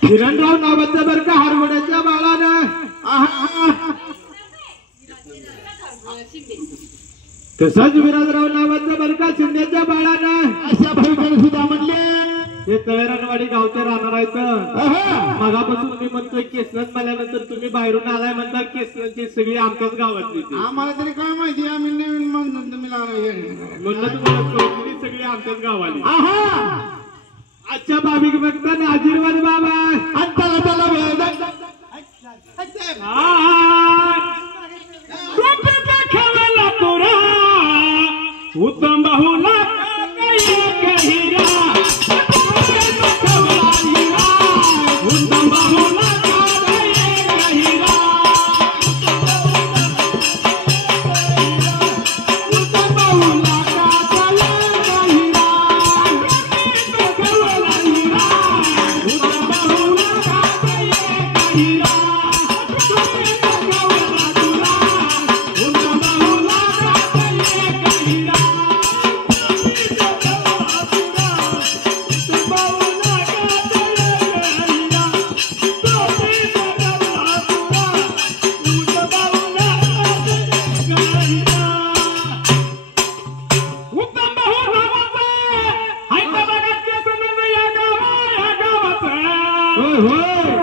किरणराव नावाचं बर का हरवड्याच्या बाळानं तसंच विराजराव नावाचं बर का शिंदेच्या बाळानं अशा भाईकडे सुद्धा म्हणले हे तळेरणवाडी गावचे राहणार आहेत मगापासून मी म्हणतोय केसनच म्हणल्यानंतर तुम्ही बाहेरून आलाय म्हणता केसनची सगळी आमच्याच गावातली आम्हाला तरी काय माहिती आम्ही नवीन म्हणून तुम्ही म्हणलं तुम्हाला सगळी आमच्याच गावाली अच्छा भाविक बघताना आशीर्वाद बाबा आणि त्याला उत्तम बहुला उत्तम बहुला होय